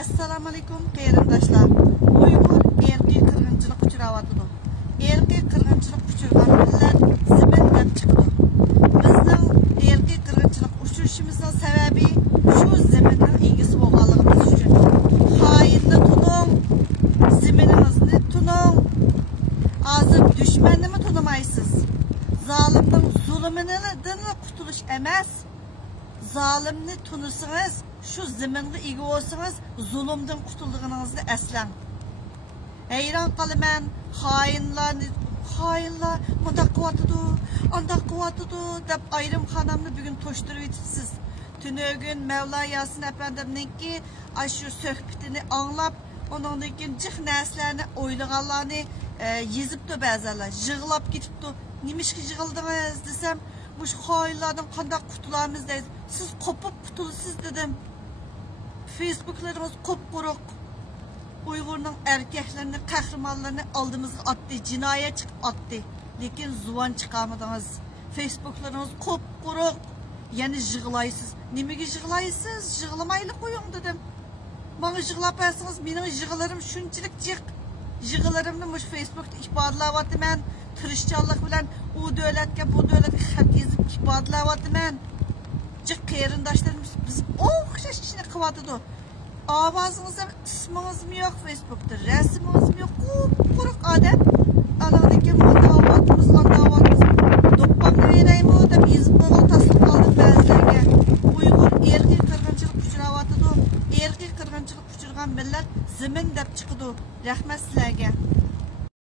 Assalamu alaikum qarindoshlar. Uyg'ur erkiy qirg'inchilik uchrayotdi. Erkiy qirg'inchilik uchirgan millat zimin deb chiqdi. Bizning erkiy qirg'inchilik uchirishimizning sababi shu ziminning egisi bo'lganligimiz uchun. Xoinni tuning, ziminimizni tuning. Hozir dushmanni tunimaysiz. Zolimning zulmidan qutulish emas. Zolimni tunisangiz, şu ziminga ega bo'lsangiz, zulmdan qutulganingizda aslang. Hayron qolaman, xoinlar bunda quvvatidi, anda quvvatidi deb ayrim xonamni bugun to'shtirib etibsiz. Tunögün Mevla Yasin efendimninki shu suhbatini anglab, ondan keyin jiq narsalarni o'ylaganlarni yezibdi ba'zilar, yig'lab ketibdi. Nimishga yig'ildingiz desam, mush xoinlardan qanday qutulamiz deysiz. Siz qopib qutulsiz dedim. Facebooklarımız qop-quruq. Uyg'urning erkeklerini, qahramonlarini oldimizga atdi, jinoyat chiqib atdi. Lekin zuvan chiqamadingiz. Facebooklarimiz qop-quruq. Yani yig'laysiz. Nimaga yig'laysiz? Yig'lamaylik qo'ying dedim. Bana yig'lab bersangiz, mening yig'larim shunchalik jiq. Yig'larimni mush Facebookda ifodalayapman. Tirishchanlik bilan u davlatga, bu davlatga xat yozib ifodalayapman. Jiq qarindoshlarimiz biz o'xshash ishni qilyapti. Ovozingizda ismingiz yo'q Facebookda, rasmingiz yo'q, quruq odam. Alangdagi